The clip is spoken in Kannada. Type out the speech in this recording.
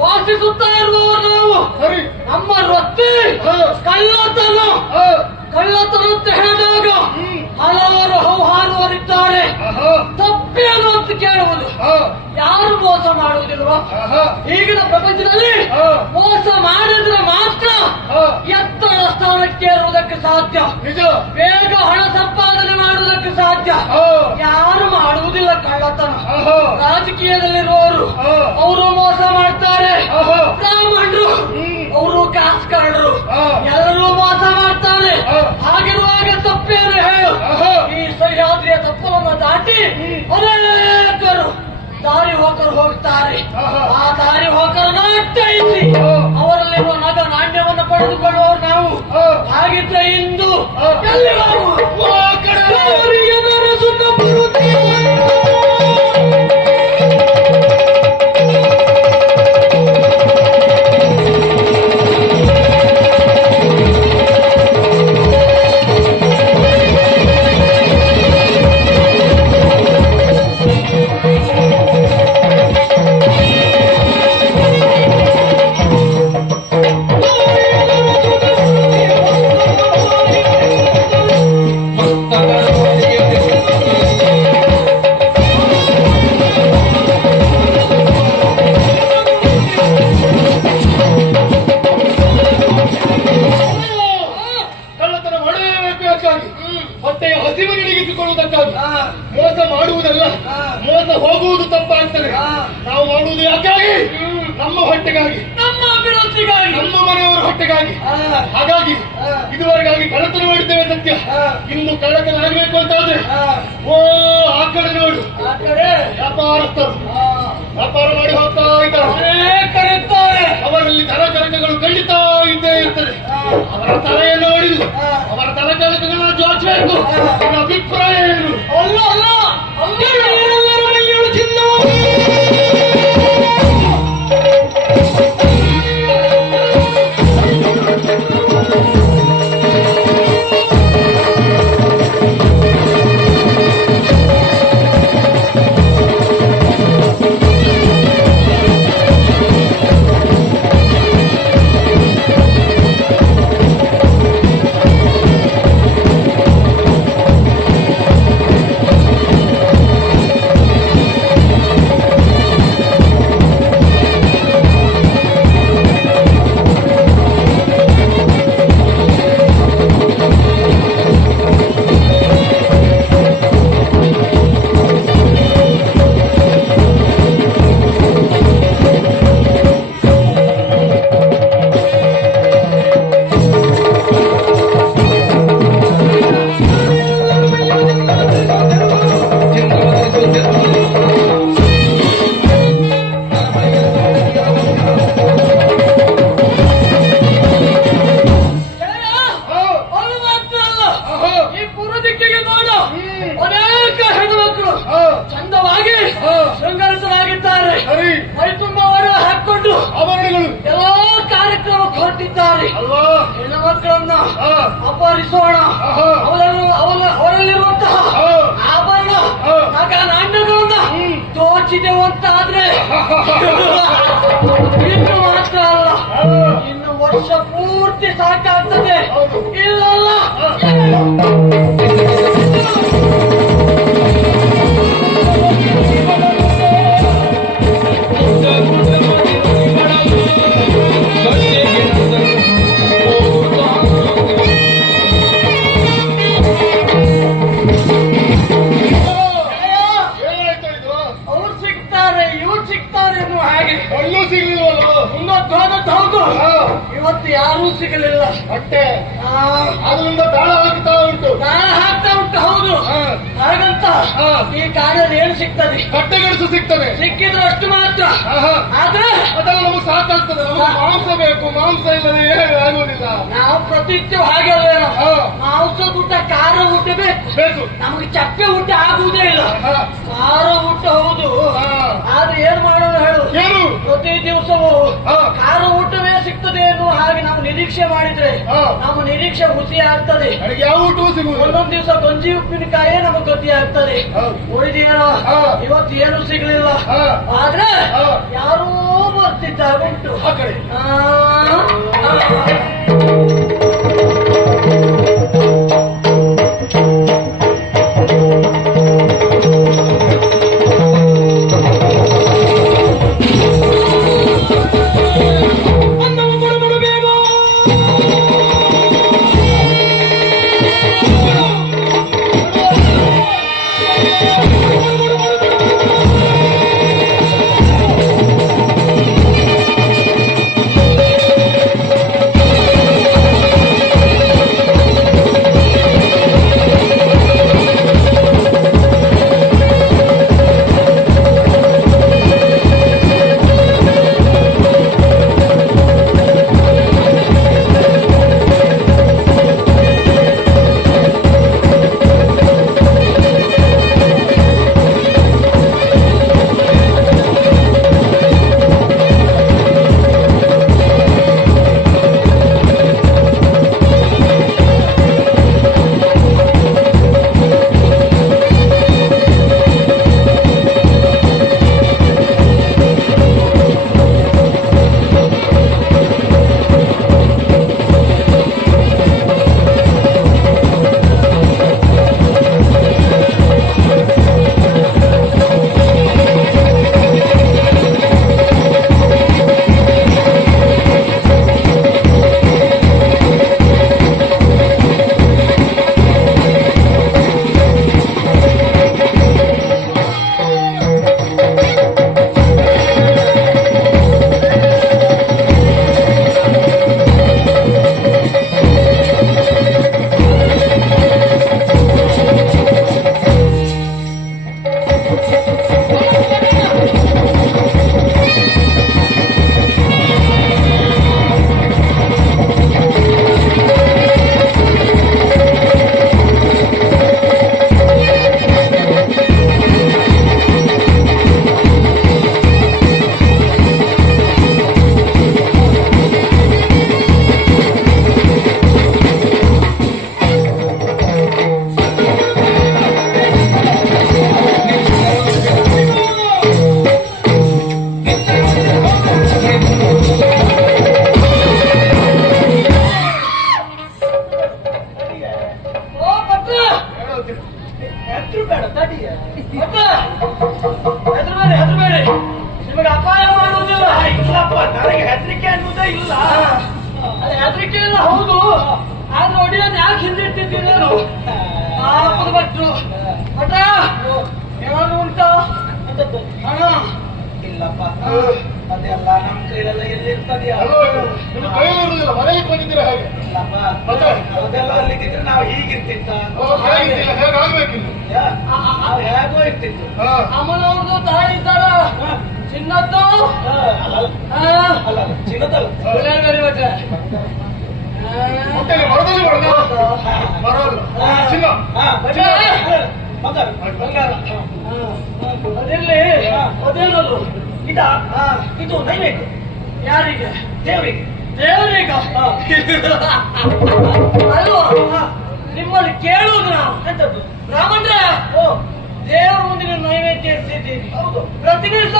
ವಾಸಿಸುತ್ತಾ ಇರುವವರು ನಾವು. ನಮ್ಮ ವೃತ್ತಿ ಕಳ್ಳತನ. ಕಳ್ಳತನ ಅಂತ ಹೇಳಿದಾಗ ಹಲವಾರು ಹೌಹಾರುವರಿದ್ದಾರೆ. ತಪ್ಪೇನು ಅಂತ ಕೇಳುವುದು. ಯಾರು ಮೋಸ ಮಾಡುವುದಿಲ್ವ? ಈಗಿನ ಪ್ರಪಂಚದಲ್ಲಿ ಮೋಸ ಮಾಡಿದ್ರೆ ಮಾತ್ರ ಎತ್ತರ ಸ್ಥಾನಕ್ಕೆ ಏರುವುದಕ್ಕೆ ಸಾಧ್ಯ, ಬೇಗ ಹಣ ಸಂಪಾದನೆ ಮಾಡುವುದಕ್ಕೆ ಸಾಧ್ಯ. ಯಾರು ಮಾಡುವುದಿಲ್ಲ ಕಳ್ಳತನ. ರಾಜಕೀಯದಲ್ಲಿರುವವರು ಅವರು ಮೋಸ ಮಾಡ್ತಾರೆ, ಬ್ರಾಹ್ಮಣರು ಅವರು ಕಾಸ್ಕರರು ಎಲ್ಲರೂ ಮೋಸ ಮಾಡ್ತಾರೆ. ಹಾಗಿರುವಾಗ ತಪ್ಪೇನು ಹೇಳು? ಈ ಸಹ್ಯಾದ್ರಿಯ ತಪ್ಪಲನ್ನು ದಾಟಿ ಅನೇಕರು ದಾರಿ ಹೋಕರು ಹೋಗ್ತಾರೆ. ಆ ದಾರಿ ಹೋಕರನ್ನು ಅಟ್ಟಯಿಸಿ ಅವರಲ್ಲಿರುವ ನಗ ನಾಣ್ಯವನ್ನು ಪಡೆದುಕೊಳ್ಳುವವರು ನಾವು. ಹಾಗಿದ್ರೆ ಇಂದು ಎಲ್ಲಿ ಹೊಟ್ಟೆಯ ಹಸಿವನ್ನು ನೀಗಿಸಿಕೊಳ್ಳುವುದಕ್ಕಾಗಿ ಮೋಸ ಮಾಡುವುದಲ್ಲ, ಮೋಸ ಹೋಗುವುದು ತಪ್ಪಾಗ್ತದೆ. ನಾವು ಮಾಡುವುದು ಯಾಕಾಗಿ? ನಮ್ಮ ಹೊಟ್ಟೆಗಾಗಿ, ನಮ್ಮ ಅಭಿವೃದ್ಧಿಗಾಗಿ, ನಮ್ಮ ಮನೆಯವರ ಹೊಟ್ಟೆಗಾಗಿ. ಹಾಗಾಗಿ ಇದುವರೆಗಾಗಿ ಕಳ್ಳತನ ಮಾಡಿದ್ದೇವೆ ಸತ್ಯ. ಇನ್ನು ಕಳ್ಳತನ ಆಗಬೇಕು ಅಂತಾದ್ರೆ ಆ ಕಡೆ ನೋಡು, ವ್ಯಾಪಾರಸ್ಥರು ವ್ಯಾಪಾರ ಮಾಡಿ ಹೋಗ್ತಾ ಇದ್ದಾರೆ. ಅವರಲ್ಲಿ ತಲಕಲಕಗಳು ಖಂಡಿತ ಇದ್ದೇ ಇರ್ತದೆ. ಅವರ ತಲೆಯನ್ನು ಹೊಡೆದು ಅವರ ತಲಕಲಕಗಳನ್ನು ಜೋಡಿಸಬೇಕು. ಅಭಿಪ್ರಾಯ ಏನು? ಅಲ್ಲ ಅಲ್ಲ ಶೃಂಗರಿಸಲಾಗಿದ್ದಾರೆ. ಮೈತುಂಬ ಹಾಕೊಂಡು ಆಭರಣಗಳು ಎಲ್ಲಾ ಕಾರ್ಯಕ್ರಮಕ್ಕೆ ಹೊರಟಿದ್ದಾರೆ. ಹೆಣ್ಣು ಮಕ್ಕಳನ್ನ ಅಪಹರಿಸೋಣ, ಅವರಲ್ಲಿರುವಂತಹ ಆಭರಣ ನಗ ನಾಣ್ಯಗಳನ್ನ ದೋಚಿದೆವು ಅಂತ ಆದ್ರೆ ಇನ್ನು ಮಾತ್ರ ಅಲ್ಲ, ಇನ್ನು ವರ್ಷ ಪೂರ್ತಿ ಸಾಕಾಗ್ತದೆ. ಇಲ್ಲಲ್ಲ ಅವ್ರು ಸಿಗ್ತಾರೆ ಇವ್ರು ಸಿಗ್ತಾರೆ ಅನ್ನೋ ಹಾಗೆ ಒಳ್ಳು ಸಿಗ್ಲಿಲ್ವಲ್ಲ ಮುಂದೊತ್ತು ಹೌದು. ಇವತ್ತು ಯಾರೂ ಸಿಗಲಿಲ್ಲ. ಹೊಟ್ಟೆ ಆ, ಅದರಿಂದ ತಾಳ ಹಾಕ್ತಾ ಉಂಟು. ತಾಳ ಹಾಕ್ತಾ ಉಂಟು. ಹೌದು. ಹಾಗಂತ ಈ ಕಾರ್ಯ ಏನು ಸಿಗ್ತದೆ? ಹೊಟ್ಟೆಗಡಿಸು ಸಿಗ್ತದೆ. ಸಿಕ್ಕಿದ್ರೆ ಅಷ್ಟು ಮಾತ್ರ. ಆದ್ರೆ ಅದೆಲ್ಲ ನಮಗೆ ಸಾಕಾಗ್ತದೆ. ನಮಗೆ ಮಾಂಸ ಬೇಕು. ಮಾಂಸ ಇಲ್ಲದೆ ಏನು ಆಗುವುದಿಲ್ಲ. ನಾವು ಪ್ರತಿನಿತ್ಯ ಹಾಗೆ ಅಲ್ವೇನೋ, ಮಾಂಸದ ಊಟ ಖಾರ ಊಟ ಬೇಕು. ನಮಗೆ ಚಪ್ಪೆ ಊಟ ಆಗುವುದೇ ಇಲ್ಲ. ಖಾರ ಊಟ ಹೌದು. ಆದ್ರೆ ಏನ್ ಮಾಡೋಣ ಹೇಳು? ಏನು ಪ್ರತಿ ದಿವಸವೂ ಖಾರ ಊಟವೇ ಸಿಗ್ತದೆ ಎನ್ನುವ ಹಾಗೆ ನಾವು ನಿರೀಕ್ಷೆ ಮಾಡಿದ್ರೆ ನಮ್ಮ ನಿರೀಕ್ಷೆ ಹುಸಿ ಆಗ್ತದೆ. ನನಗೆ ಯಾವ ಊಟವೂ ಸಿಗುವುದು. ಒಂದೊಂದ್ ದಿವಸ ಗಂಜಿ ಉಪ್ಪಿನಕಾಯೇ ನಮಗೆ ಗತಿ ಆಗ್ತದೆ. ಉಳಿದೇನೋ ಇವತ್ತು ಏನು ಸಿಗ್ಲಿಲ್ಲ. ಆದ್ರೆ ಯಾರೂ ಬರ್ತಿದ್ದಾಗ ಉಂಟು ಆ ಕಡೆ. ಹೆದರಬೇಡಿ, ನಿಮಗೆ ಅಪಾಯ ಮಾಡುವುದಿಲ್ಲ. ಇಲ್ಲಪ್ಪ, ನನಗೆ ಹೆದರಿಕೆ ಅನ್ನೋದೇ ಇಲ್ಲ. ಅದು ಹೆದರಿಕೆ ಇಲ್ಲ ಹೌದು, ಆದ್ರೆ ಒಡಿಯೋದು ಯಾಕೆ ಹಿಂದಿಟ್ಟಿದ್ದೀರೇನು? ಪಾಪದ ಭಟ್ರು ಭಟ್ರ ಏನಾದ್ರು ಉಂಟಾ ಹಣ? ಇಲ್ಲಪ್ಪ, ಅದೆಲ್ಲ ನಮ್ ಕೈಲೆಲ್ಲ ಎಲ್ಲಿರ್ತದೆಯಾ? ಮನೆಗೆ ಬಂದಿದ್ದೀರಾ ಹಾಗೆ? ಇಲ್ಲಪ್ಪ, ಅದೆಲ್ಲ ಅಲ್ಲಿದ್ದಿದ್ರೆ ನಾವು ಹೀಗಿರ್ತಿತ್ತ, ಹೇಗಾಗ್ಬೇಕಿಲ್ಲ ನಾವು ಹೇಗೋ ಇರ್ತಿತ್ತು. ಅಮ್ಮನವ್ರದ್ದು ತಾಳಿ ಇದ್ದಾರ ಚಿನ್ನದ್ದು ಅಲ್ಲ ಚಿನ್ನದಲ್ಲ, ಭಟ್ರೆ ಮರದಲ್ಲಿ ಬರೋದು ಚಿನ್ನ ಬಂಗಾರ. ಅದಿಲ್ಲಿ ಅದೇನದು ಇದು ನೈವೇದ್ಯ ಯಾರಿಗೆ? ದೇವರಿಗೆ. ದೇವರೀಗ ಅಲ್ವಾ? ನಿಮ್ಮಲ್ಲಿ ಕೇಳುವುದು ನಾವು ಎಂತದ್ದು? ರಾಮಂದ್ರೆ ದೇವರ ಮುಂದಿನ ನೈವೇದ್ಯ ಇರ್ತಿದ್ದೀವಿ. ಹೌದು, ಪ್ರತಿ ದಿವಸ